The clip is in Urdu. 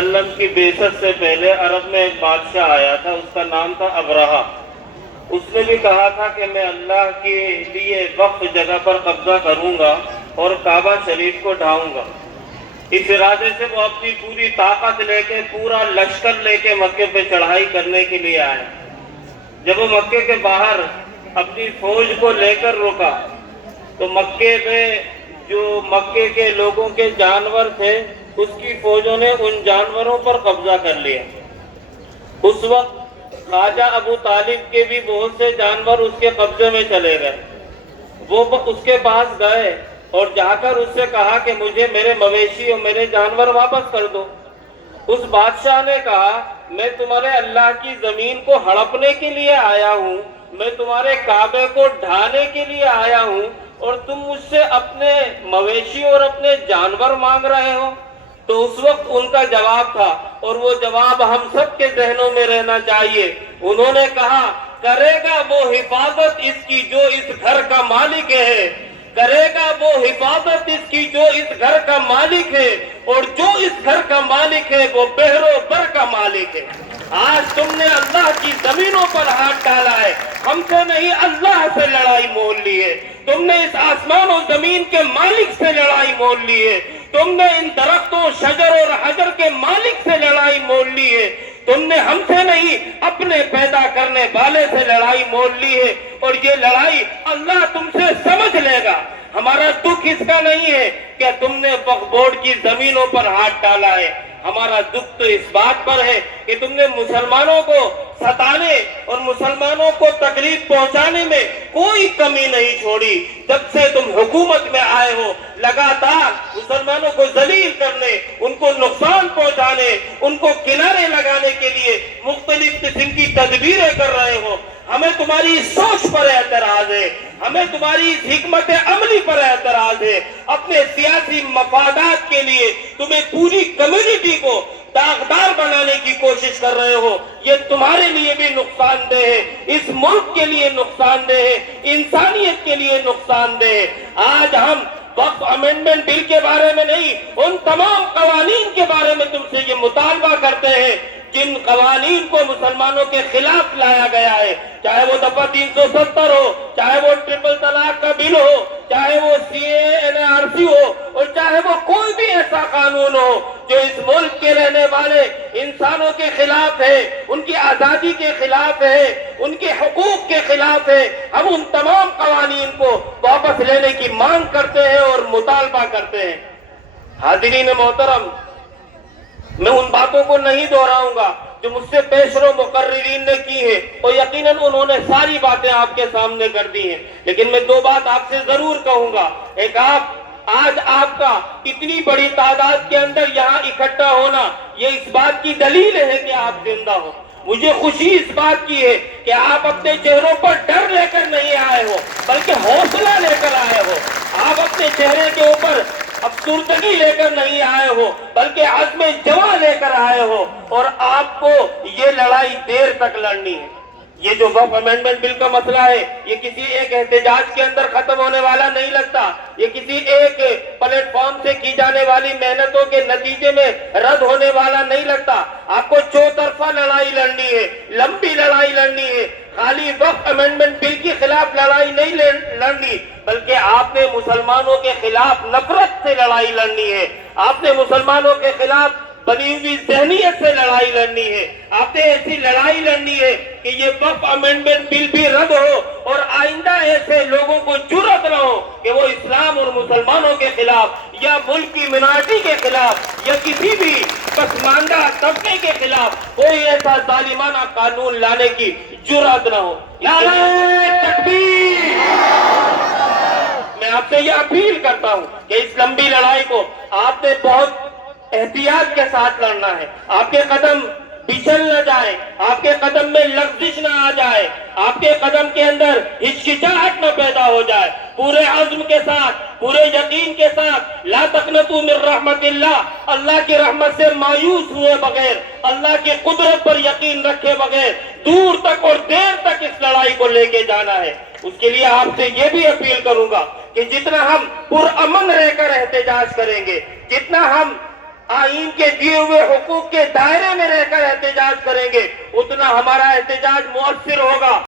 وسلم کی بعثت سے پہلے عرب میں ایک بادشاہ آیا تھا، اس کا نام تھا ابرہہ۔ اس نے بھی کہا تھا کہ میں اللہ کے لیے وقف جگہ پر قبضہ کروں گا اور کعبہ شریف کو ڈھاؤں گا۔ اس ارادے سے وہ اپنی پوری طاقت لے کے، پورا لشکر لے کے مکے پہ چڑھائی کرنے کے لیے آئے۔ جب وہ مکے کے باہر اپنی فوج کو لے کر رکا تو مکے میں جو مکے کے لوگوں کے جانور تھے، اس کی فوجوں نے ان جانوروں پر قبضہ کر لیا۔ اس وقت خواجہ ابو طالب کے بھی بہت سے جانور اس کے قبضے میں چلے گئے۔ وہ اس کے پاس گئے اور جا کر اس سے کہا کہ مجھے میرے مویشی اور میرے جانور واپس کر دو۔ اس بادشاہ نے کہا میں تمہارے اللہ کی زمین کو ہڑپنے کے لیے آیا ہوں، میں تمہارے کعبے کو ڈھانے کے لیے آیا ہوں، اور تم مجھ سے اپنے مویشی اور اپنے جانور مانگ رہے ہو۔ تو اس وقت ان کا جواب تھا، اور وہ جواب ہم سب کے ذہنوں میں رہنا چاہیے۔ انہوں نے کہا کرے گا وہ حفاظت اس کی جو اس گھر کا مالک ہے، کرے گا وہ حفاظت اس کی جو اس گھر کا مالک ہے، اور جو اس گھر کا مالک ہے وہ بحر و بر کا مالک ہے۔ آج تم نے اللہ کی زمینوں پر ہاتھ ڈالا ہے، ہم سے نہیں اللہ سے لڑائی مول لی ہے۔ تم نے اس آسمان و زمین کے مالک سے لڑائی مول لی ہے۔ تم نے ان درختوں، شجر اور حجر کے مالک سے لڑائی مول لی ہے۔ تم نے ہم سے نہیں اپنے پیدا کرنے والے سے لڑائی مول لی ہے، اور یہ لڑائی اللہ تم سے سمجھ لے گا۔ ہمارا دکھ اس کا نہیں ہے کہ تم نے وقف بورڈ کی زمینوں پر ہاتھ ڈالا ہے، ہمارا دکھ تو اس بات پر ہے کہ تم نے مسلمانوں کو ستانے اور مسلمانوں کو تکلیف پہنچانے میں کوئی کمی نہیں چھوڑی۔ جب سے تم حکومت میں آئے ہو لگاتار مسلمانوں کو ذلیل کرنے، ان کو نقصان پہنچانے، ان کو کنارے لگانے کے لیے مختلف قسم کی تدبیریں کر رہے ہو۔ ہمیں تمہاری سوچ پر اعتراض ہے، ہمیں تمہاری حکمت عملی پر اعتراض ہے۔ اپنے سیاسی مفادات کے لیے تمہیں پوری کمیونٹی کو داغدار بنانے کی کوشش کر رہے ہو، یہ تمہارے لیے بھی نقصان دہ ہے، اس ملک کے لیے نقصان دہ ہے، انسانیت کے لیے نقصان دہ ہے۔ آج ہم وقف امینڈمنٹ بل کے بارے میں نہیں، ان تمام قوانین کے بارے میں تم سے یہ مطالبہ کرتے ہیں جن قوانین کو مسلمانوں کے خلاف لایا گیا ہے، چاہے وہ دفعہ 370 ہو، چاہے وہ ٹرپل طلاق کا بل ہو، چاہے وہ CAA-NARC ہو، اور چاہے وہ کوئی بھی ایسا قانون ہو جو اس ملک کے رہنے والے انسانوں کے خلاف ہے، ان کی آزادی کے خلاف ہے، ان کے حقوق کے خلاف ہے۔ ہم ان تمام قوانین کو واپس لینے کی مانگ کرتے ہیں اور مطالبہ کرتے ہیں۔ حاضرین محترم، میں ان باتوں کو نہیں دہراؤں گا جو مجھ سے پیشرو مقررین نے کی ہے، اور یقیناً انہوں نے ساری باتیں آپ کے سامنے کر دی ہیں، لیکن میں دو بات آپ سے ضرور کہوں گا۔ ایک، آج آپ کا اتنی بڑی تعداد کے اندر یہاں اکٹھا ہونا، یہ اس بات کی دلیل ہے کہ آپ زندہ ہو۔ مجھے خوشی اس بات کی ہے کہ آپ اپنے چہروں پر ڈر لے کر نہیں آئے ہو بلکہ حوصلہ لے کر آئے ہو۔ آپ اپنے چہرے کے اوپر افسردگی لے کر نہیں آئے ہو بلکہ عزم جواں لے کر آئے ہو، اور آپ کو یہ لڑائی دیر تک لڑنی ہے۔ یہ جو وقف امینڈمنٹ بل کا مسئلہ ہے، یہ کسی ایک احتجاج کے اندر ختم ہونے والا نہیں لگتا، یہ کسی ایک پلیٹ فارم سے کی جانے والی محنتوں کے نتیجے میں رد ہونے والا نہیں لگتا۔ آپ کو چوطرفہ لڑائی لڑنی ہے، لمبی لڑائی لڑنی ہے۔ خالی وقف امینڈمنٹ بل کے خلاف لڑائی نہیں لڑنی، بلکہ آپ نے مسلمانوں کے خلاف نفرت سے لڑائی لڑنی ہے، آپ نے مسلمانوں کے خلاف بنی ہوئی ذہنیت سے لڑائی لڑنی ہے۔ آپ نے ایسی لڑائی لڑنی ہے کہ یہ وقف امینڈمنٹ بل بھی رد ہو، اور آئندہ ایسے لوگوں کو جرأت نہ ہو کہ وہ اسلام اور مسلمانوں کے خلاف یا ملک کی منارٹی کے خلاف یا کسی بھی پسماندہ طبقے کے خلاف کوئی ایسا ظالمانہ قانون لانے کی جرأت نہ ہو۔ نعرہ تکبیر! میں آپ سے یہ اپیل کرتا ہوں کہ اس لمبی لڑائی کو آپ نے بہت احتیاط کے ساتھ لڑنا ہے۔ آپ کے قدم پھسل نہ جائے، آپ کے قدم میں لغزش نہ آ جائے، آپ کے قدم کے اندر ہچکچاہٹ نہ پیدا ہو جائے۔ پورے عزم کے ساتھ، پورے یقین کے ساتھ، لا تقنطوا من رحمت اللہ، اللہ کی رحمت سے مایوس ہوئے بغیر، اللہ کی قدرت پر یقین رکھے بغیر دور تک اور دیر تک اس لڑائی کو لے کے جانا ہے۔ اس کے لیے آپ سے یہ بھی اپیل کروں گا کہ جتنا ہم پرامن رہ کر احتجاج کریں گے، جتنا ہم آئین کے دیے ہوئے حقوق کے دائرے میں رہ کر احتجاج کریں گے اتنا ہمارا احتجاج مؤثر ہوگا.